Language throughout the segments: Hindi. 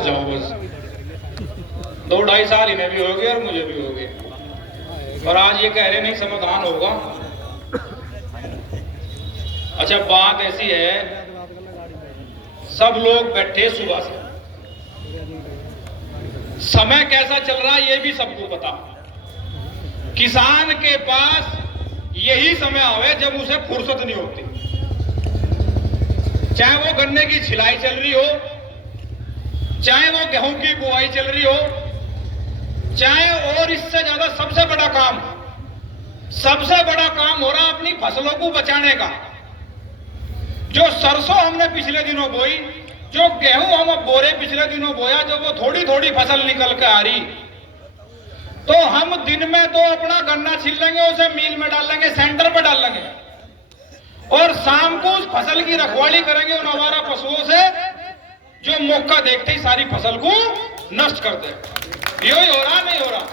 उठ जाओ बस। 2-2.5 साल इन्हें भी हो गए और मुझे भी हो गए, और आज ये कह रहे नहीं समाधान होगा। अच्छा, बात ऐसी है, सब लोग बैठे सुबह से, समय कैसा चल रहा है ये भी सबको पता। किसान के पास यही समय आवे जब उसे फुर्सत नहीं होती, चाहे वो गन्ने की छिलाई चल रही हो, चाहे वो गेहूं की बुआई चल रही हो, चाहे और इससे ज्यादा सबसे बड़ा काम हो रहा अपनी फसलों को बचाने का। जो सरसों हमने पिछले दिनों बोई, जो गेहूं हम बोरे पिछले दिनों बोया, जो वो थोड़ी थोड़ी फसल निकल के आ रही, तो हम दिन में तो अपना गन्ना छील लेंगे, उसे मिल में डाल लेंगे, सेंटर पे डाल लेंगे, और शाम को उस फसल की रखवाली करेंगे उन आवारा पशुओं से जो मौका देखते ही सारी फसल को नष्ट कर दे। यही हो रहा, नहीं हो रहा?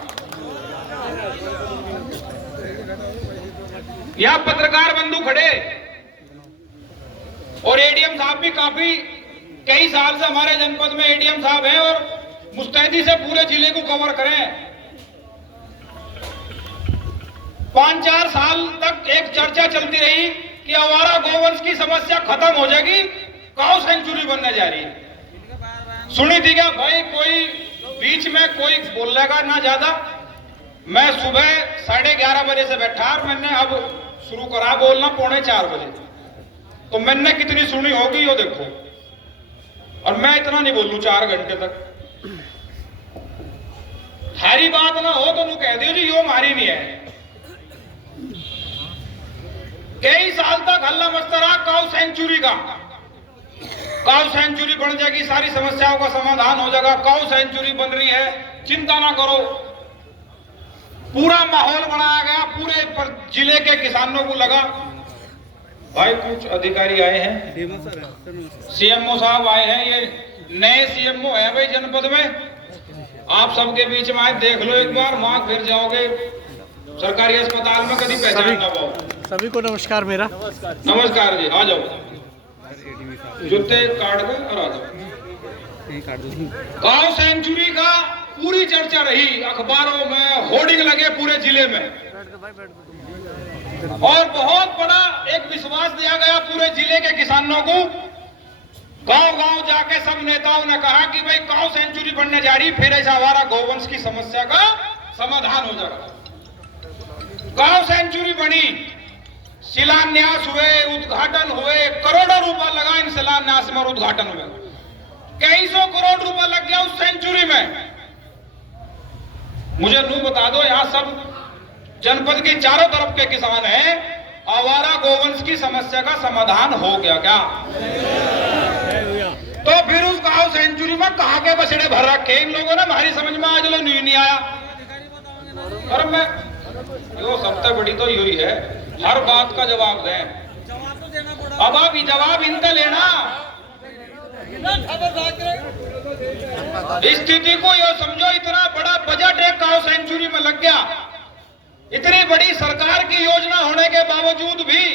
यहां पत्रकार बंधु खड़े और एडीएम साहब भी काफी कई साल से हमारे जनपद में एडीएम साहब हैं और मुस्तैदी से पूरे जिले को कवर करें। 5-4 साल तक एक चर्चा चलती रही कि आवारा गौवंश की समस्या खत्म हो जाएगी, काऊ सेंचुरी बनने जा रही है। सुनी थी क्या भाई? कोई बीच में कोई बोलेगा ना ज्यादा। मैं सुबह 11:30 बजे से बैठा, मैंने अब शुरू करा बोलना 3:45 बजे, तो मैंने कितनी सुनी होगी यो देखो। और मैं इतना नहीं बोलूं 4 घंटे तक। थारी बात ना हो तो नू कह दियो जी यो मारी नहीं है। कई साल तक हल्ला मचता रहा काऊ सेंचुरी का, काऊ सेंचुरी बन जाएगी, सारी समस्याओं का समाधान हो जाएगा, काऊ सेंचुरी बन रही है, चिंता ना करो। पूरा माहौल बनाया गया, पूरे जिले के किसानों को लगा। भाई कुछ अधिकारी आए हैं, सीएमओ साहब आए हैं, ये नए सीएमओ है भाई जनपद में। आप सबके बीच में आए, देख लो एक बार, वहां फिर जाओगे सरकारी अस्पताल में कभी पहचान ना पाओ। सभी को नमस्कार मेरा। नमस्कार जी, आ जाओ, जूते काट दो और आ जाओ। काऊ सेंचुरी का पूरी चर्चा रही, अखबारों में होर्डिंग लगे पूरे जिले में, और बहुत बड़ा एक विश्वास दिया गया पूरे जिले के किसानों को। गांव-गांव जाके सब नेताओं ने कहा कि भाई काऊ सेंचुरी बनने जा रही, फिर ऐसा आवारा गौवंश की समस्या का समाधान हो जाएगा। काऊ सेंचुरी बनी, शिलान्यास हुए, उद्घाटन हुए, करोड़ों रुपया लगा इन शिलान्यास में और उद्घाटन हुए। कई सौ करोड़ रुपया लग गया उस सेंचुरी में। मुझे नू बता दो, यहां सब जनपद की चारों तरफ के किसान हैं, आवारा गौवंश की समस्या का समाधान हो गया क्या? तो फिर उस काऊ सेंचुरी में कहां के बछड़े भर रखे इन लोगों ने? हमारी समझ में आज लो नहीं आया। और मैं यो सबसे बड़ी तो यही है, हर बात का जवाब दें। अब आप जवाब इनका लेना। स्थिति को यो समझो, इतना बड़ा बजट एक काऊ सेंचुरी में लग गया, इतनी बड़ी सरकार की योजना होने के बावजूद भी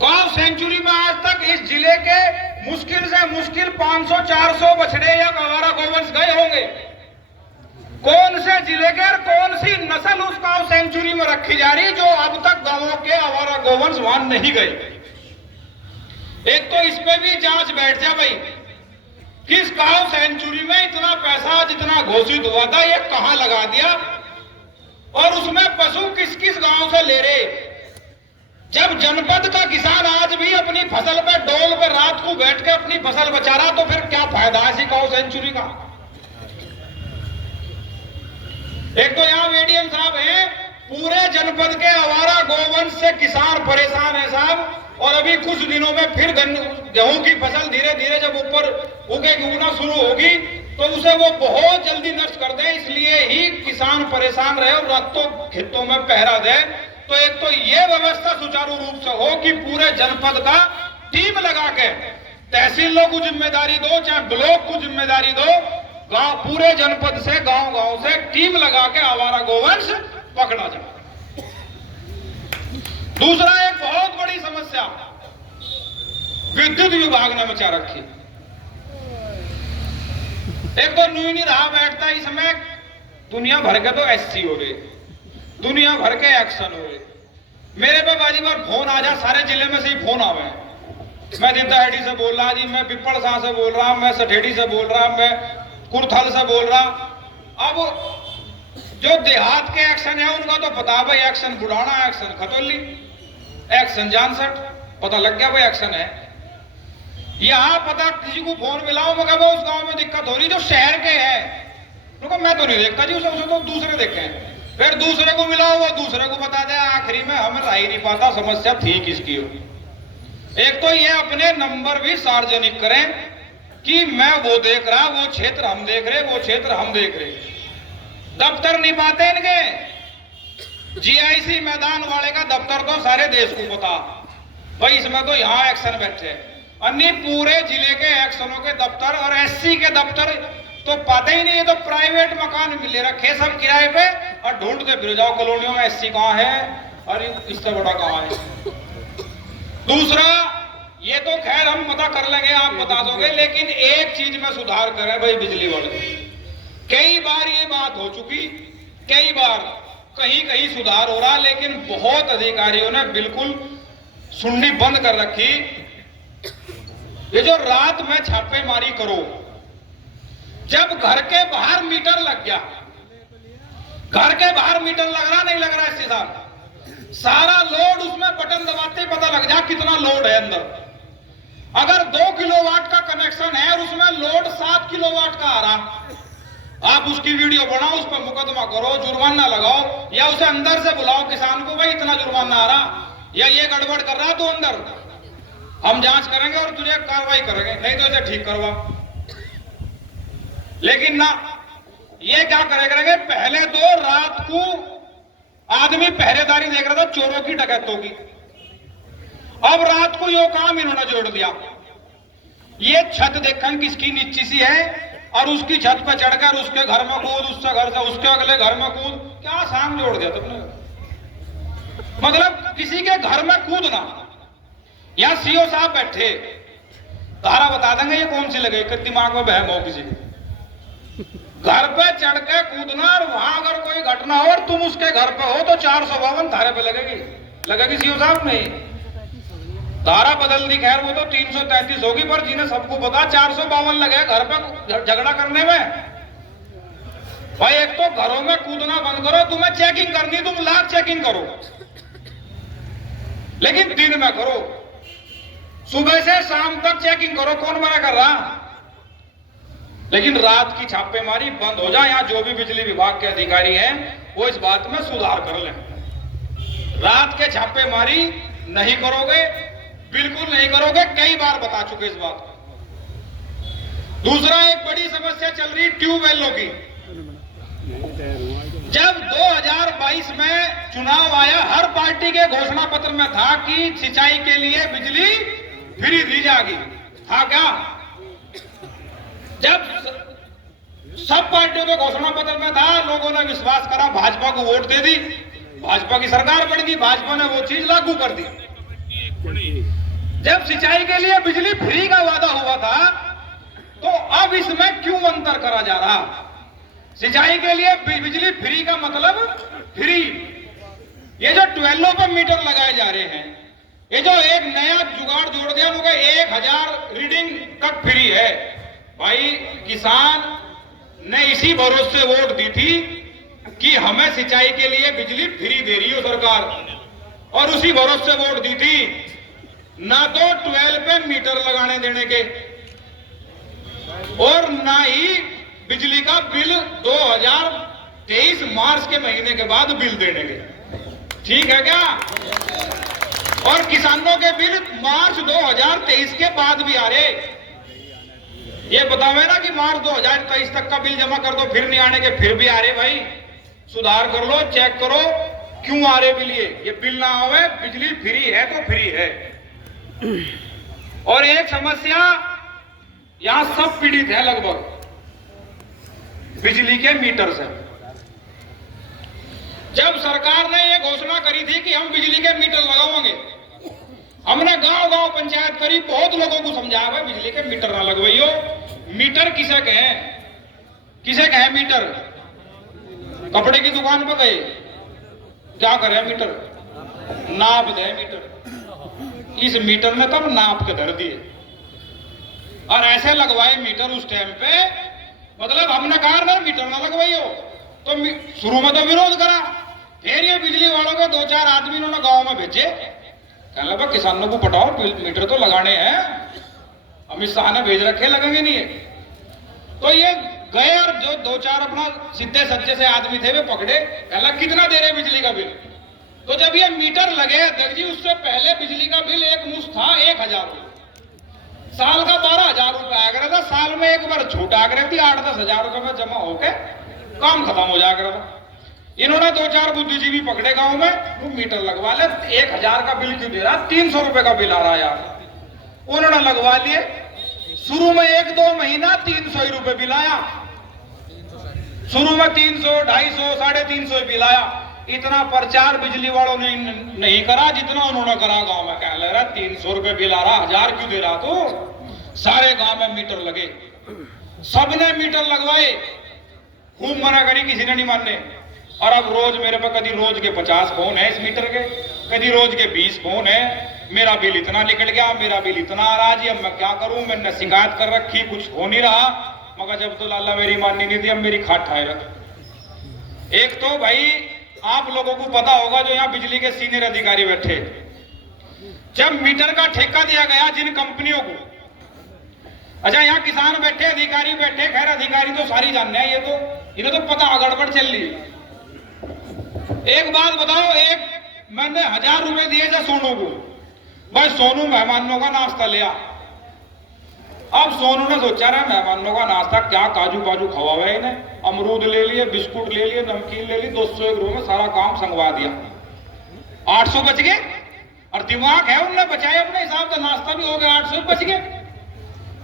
काऊ सेंचुरी में आज तक इस जिले के मुश्किल से मुश्किल 500-400 बछड़े या आवारा गौवंश गए होंगे। कौन से जिले के और कौन सी नस्ल उस काऊ सेंचुरी में रखी जा रही जो अब तक गांवों के आवारा गौवंश वहां नहीं गए? एक तो इस पे भी जांच बैठ जा भाई, किस काऊ सेंचुरी में इतना पैसा जितना घोषित हुआ था ये कहां लगा दिया, और उसमें पशु किस किस गांव से ले रहे? जब जनपद का किसान आज भी अपनी फसल पे डोल पे रात को बैठ के अपनी फसल बचा रहा, तो फिर क्या फायदा है इसी काऊ सेंचुरी का? एक तो यहाँ एडीएम साहब हैं, पूरे जनपद के आवारा गौवंश से किसान परेशान है साहब, और अभी कुछ दिनों में फिर गेहूं की फसल धीरे धीरे जब ऊपर उगना शुरू होगी तो उसे वो बहुत जल्दी नष्ट कर दे, इसलिए ही किसान परेशान रहे और रातों खेतों में पहरा दे। तो एक तो ये व्यवस्था सुचारू रूप से हो कि पूरे जनपद का टीम लगा के, तहसीलों को जिम्मेदारी दो, चाहे ब्लॉक को जिम्मेदारी दो, गांव पूरे जनपद से गांव-गांव से टीम लगा के आवारा गौवंश पकड़ा जाए। दूसरा एक बहुत बड़ी समस्या विद्युत विभाग ने मचा रखी। एक तो न्यू नहीं रहा बैठता, इसमें दुनिया भर के तो एससी हो रहे, दुनिया भर के एक्शन हो रहे। मेरे पे बाजी बार फोन आ जा, सारे जिले में से ही फोन आवे। मैं दिंदाहेड़ी से बोल रहा जी, मैं पिपड़ शाह से बोल रहा, मैं सठेड़ी से बोल रहा, मैं कुरथल से बोल रहा। अब जो देहात के एक्शन है उनका तो पता भाई, action Budhana, action Khatauli, action Jansath, पता लग गया भाई एक्शन है। यहाँ पता किसी को फोन मिलाओ, मैं कहा उस गांव में दिक्कत हो रही, जो शहर के है मैं तो नहीं देखता जी, उसे तो दूसरे देखे। फिर दूसरे को मिलाओ, वो दूसरे को बता दे, आखिरी में हमें रह ही नहीं पाता समस्या थी किसकी हो। एक तो ये अपने नंबर भी सार्वजनिक करें कि मैं वो देख रहा, वो क्षेत्र हम देख रहे, वो क्षेत्र हम देख रहे। दफ्तर नहीं पाते इनके, जीआईसी मैदान वाले का दफ्तर तो सारे देश को पता भाई, इसमें तो यहाँ एक्शन बैठे, अन्य पूरे जिले के एक्शनों के दफ्तर और एससी के दफ्तर तो पाते ही नहीं है। तो प्राइवेट मकान मिले रखे सब किराए पे और ढूंढते फिर जाओ कॉलोनियों में एससी कहाँ है और इससे बड़ा कहाँ है। दूसरा, ये तो खैर हम पता कर लेंगे, आप बता दोगे, लेकिन एक चीज में सुधार करें भाई, बिजली वाले। कई बार ये बात हो चुकी, कई बार कहीं कहीं सुधार हो रहा, लेकिन बहुत अधिकारियों ने बिल्कुल सुननी बंद कर रखी। ये जो रात में छापेमारी करो, जब घर के बाहर मीटर लग गया, घर के बाहर मीटर लग रहा नहीं लग रहा, इसके साथ सारा लोड उसमें बटन दबाते ही पता लग जा कितना लोड है अंदर। अगर 2 किलोवाट का कनेक्शन है और उसमें लोड 7 किलोवाट का आ रहा, आप उसकी वीडियो बनाओ, उस पर मुकदमा करो, जुर्माना लगाओ, या उसे अंदर से बुलाओ किसान को, भाई इतना जुर्माना आ रहा या ये गड़बड़ कर रहा, तो अंदर हम जांच करेंगे और तुझे कार्रवाई करेंगे, नहीं तो इसे ठीक करवा। लेकिन ना, ये क्या करेंगे, पहले तो रात को आदमी पहरेदारी देख रहा था चोरों की, डकैतों की, अब रात को यो काम इन्होंने जोड़ दिया। ये छत देखन किसकी नीची सी है और उसकी छत पे चढ़कर उसके घर में कूद, उससे घर से उसके अगले घर में कूद, क्या सांग जोड़ दिया तुमने। मतलब किसी के घर में कूदना। यहां सीओ साहब बैठे, धारा बता देंगे ये कौन सी लगे, दिमाग में बहम हो किसी के। घर पे चढ़ के कूदना, और वहां अगर कोई घटना हो और तुम उसके घर पे हो तो 452 धारे पे लगेगी सीओ साहब। नहीं, धारा बदल दी, खैर वो तो 333 होगी, पर जिन्हें सबको पता 452 लगे घर पे झगड़ा करने में। भाई एक तो घरों में कूदना बंद करो, तुम्हें चेकिंग करनी तुम लाख चेकिंग करो, लेकिन दिन में करो, सुबह से शाम तक चेकिंग करो, कौन मना कर रहा। लेकिन रात की छापेमारी बंद हो जाए। यहाँ जो भी बिजली विभाग के अधिकारी हैं वो इस बात में सुधार कर लें। रात के छापेमारी नहीं करोगे, बिल्कुल नहीं करोगे, कई बार बता चुके इस बात को। दूसरा, एक बड़ी समस्या चल रही ट्यूबवेलों की। जब 2022 में चुनाव आया, हर पार्टी के घोषणा पत्र में था कि सिंचाई के लिए बिजली फ्री दी जाएगी, था क्या? जब सब पार्टियों के घोषणा पत्र में था, लोगों ने विश्वास करा, भाजपा को वोट दे दी, भाजपा की सरकार बन गई, भाजपा ने वो चीज लागू कर दी। जब सिंचाई के लिए बिजली फ्री का वादा हुआ था, तो अब इसमें क्यों अंतर करा जा रहा? सिंचाई के लिए बिजली फ्री का मतलब फ्री, ये जो 12 पर मीटर लगाए जा रहे हैं, ये जो एक नया जुगाड़ जोड़ दिया, उनका 1000 रीडिंग तक फ्री है। भाई किसान ने इसी भरोसे वोट दी थी कि हमें सिंचाई के लिए बिजली फ्री दे रही हो सरकार, और उसी भरोसे वोट दी थी, ना तो 12 पे मीटर लगाने देने के और ना ही बिजली का बिल 2023 मार्च के महीने के बाद बिल देने के। ठीक है क्या? और किसानों के बिल मार्च 2023 के बाद भी आ रहे। ये बतावे ना कि मार्च 2023 तक का बिल जमा कर दो, फिर नहीं आने के, फिर भी आ रहे। भाई सुधार कर लो, चेक करो क्यों आ रहे बिल। ये बिल ना आवे, बिजली फ्री है तो फ्री है। और एक समस्या, यहां सब पीड़ित है लगभग बिजली के मीटर से। जब सरकार ने यह घोषणा करी थी कि हम बिजली के मीटर लगाओगे, हमने गांव-गांव पंचायत करी, बहुत लोगों को समझाया भाई बिजली के मीटर ना लगवाइयो। मीटर किसे कहें? किसे कहे मीटर? कपड़े की दुकान पर गए, क्या करे मीटर? नाप दे मीटर। इस मीटर ने तब नाप के धर दिए और ऐसे लगवाए मीटर उस टाइम पे। मतलब हमने कहा ना मीटर ना लगवाइयो, तो शुरू में तो विरोध करा। फिर ये बिजली वालों को 2-4 आदमी इन्होंने गांव में भेजे, कहने लगा किसानों को पटाओ, मीटर तो लगाने हैं, अमित शाह ने भेज रखे, लगेंगे नहीं है। तो ये गए और जो 2-4 अपना सीधे सच्चे से आदमी थे वे पकड़े, कहला कितना दे रहे बिजली का बिल? तो जब ये मीटर लगे अध्यक्ष जी, उससे पहले बिजली का बिल एक मुश्त था 1000 रुपये, साल का 12,000 रुपये आ गया था। साल में एक बार छूट आ गई थी, 8-10 हजार रुपये में जमा होके काम खत्म हो जाएगा था। इन्होंने 2-4 बुद्धिजीवी पकड़े गांव में, वो मीटर लगवा ले, 1000 का बिल क्यों दे रहा, 300 रुपए का बिल आ रहा यार। उन्होंने लगवा लिए। शुरू में 1-2 महीना 300 ही रुपए बिल आया, शुरू में 300, 250, 350 बिल आया। इतना प्रचार बिजली वालों ने नहीं करा जितना उन्होंने करा गांव में। कह ले रहा 300 रुपए बिल आ रहा, 1000 क्यों दे रहा? तो सारे गांव में मीटर लगे, सबने मीटर लगवाए, खूब मना करी, किसी ने नहीं माने। और अब रोज मेरे पे कभी रोज के 50 फोन है इस मीटर के, कभी रोज के 20 फोन है, मेरा बिल इतना निकल गया, मेरा बिल इतना आ रहा जी, अब मैं क्या करूं? मैंने शिकायत कर रखी, कुछ हो नहीं रहा। मगर जब तो लाला मेरी माननी नहीं थी, अब मेरी खाट ठाए रख। एक तो भाई आप लोगों को पता होगा जो यहाँ बिजली के सीनियर अधिकारी बैठे, जब मीटर का ठेका दिया गया जिन कंपनियों को, अच्छा यहाँ किसान बैठे, अधिकारी बैठे, खैर अधिकारी तो सारी जानने हैं, ये तो इन्हें तो पता गड़बड़ चल रही है। एक बात बताओ, एक मैंने 1000 रुपए दिए थे सोनू को, भाई सोनू मेहमानों का नाश्ता लिया। अब सोनू ने सोचा रहा मेहमानों का नाश्ता क्या काजू बाजू खवावे है इन्हें, अमरूद ले लिए, बिस्कुट ले लिए, नमकीन ले ली, 200 रुपये में सारा काम संगवा दिया, 800 बच गए। और दिमाग है उनने बचाए अपने हिसाब से, नाश्ता भी हो गया, 800 बच गए।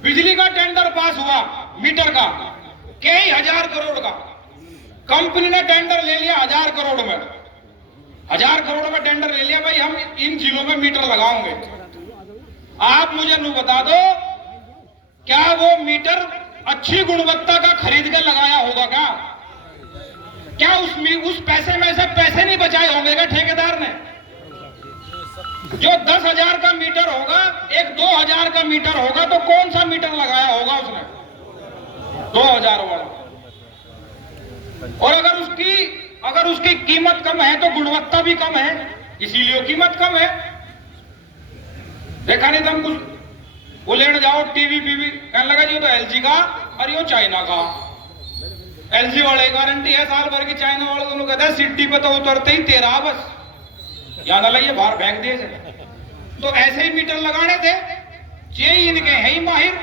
बिजली का टेंडर पास हुआ मीटर का, कई 1000 करोड़ का, कंपनी ने टेंडर ले लिया 1000 करोड़ में, 1000 करोड़ में टेंडर ले लिया, भाई हम इन जिलों में मीटर लगाओगे। आप मुझे नू बता दो, क्या वो मीटर अच्छी गुणवत्ता का खरीद कर लगाया होगा क्या? क्या उस पैसे में से पैसे नहीं बचाए होंगे क्या ठेकेदार ने? जो 10,000 का मीटर होगा, एक 2,000 का मीटर होगा, तो कौन सा मीटर लगाया होगा उसने? 2000 वाला। और अगर उसकी कीमत कम है तो गुणवत्ता भी कम है, इसीलिए कीमत कम है। देखा नहीं तुम कुछ वो लेने जाओ टीवी पीवी, कहने लगा जी तो एलजी का और ये चाइना का। एलजी वाले गारंटी है साल भर की, चाइना वाले दोनों कहते हैं सिटी पे तो उतरते ही 13 बस याद लगे बाहर फेंक दिए। तो ऐसे ही मीटर लगाने थे। जेई इनके है ही माहिर,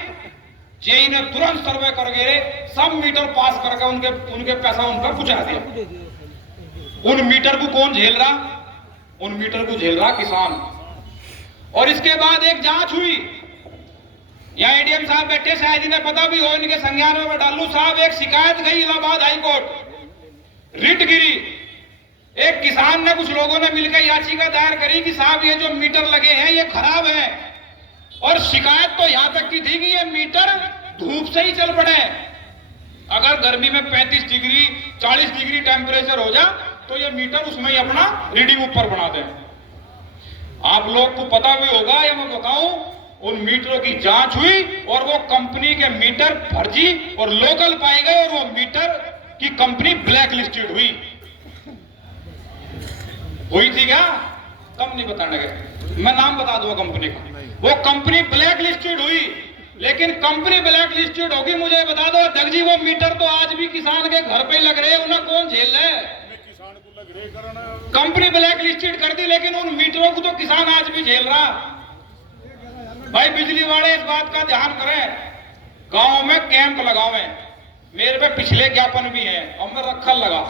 जेई ने तुरंत सर्वे कर गए, सब मीटर पास करके उनके पैसा उन पर पहुंचा दिया। उन मीटर को कौन झेल रहा? उन मीटर को झेल रहा किसान। और इसके बाद एक जांच हुई, यहाँ एडीएम साहब बैठे, शायद इन्हें पता भी हो, इनके संज्ञान में डालू साहब, एक शिकायत गई इलाहाबाद हाईकोर्ट, रिट गिरी। एक किसान ने, कुछ लोगों ने मिलकर याचिका दायर करी कि साहब ये जो मीटर लगे हैं ये खराब हैं। और शिकायत तो यहां तक की थी कि ये मीटर धूप से ही चल पड़े, अगर गर्मी में 35 डिग्री 40 डिग्री टेम्परेचर हो जा तो ये मीटर उसमें ही अपना रीडिंग ऊपर बना दे। आप लोग को पता भी होगा या मैं बताऊं, उन मीटरों की जांच हुई और वो कंपनी के मीटर फर्जी और लोकल पाए गए, और वो मीटर की कंपनी ब्लैक लिस्टेड हुई थी क्या? कम नहीं बताने गए, मैं नाम बता दूंगा कंपनी का। वो कंपनी ब्लैक लिस्टेड हुई, लेकिन कंपनी ब्लैक लिस्टेड होगी, मुझे बता दो अध्यक्ष जी, वो मीटर तो आज भी किसान के घर पे लग रहे हैं, उन्हें कौन झेल रहे हैं? कंपनी ब्लैक लिस्टेड कर दी, लेकिन उन मीटरों को तो किसान आज भी झेल रहा। भाई बिजली वाले इस बात का ध्यान करें, गांव में कैंप लगावें। मेरे पे पिछले ज्ञापन भी हैं और मैं रखल लगा।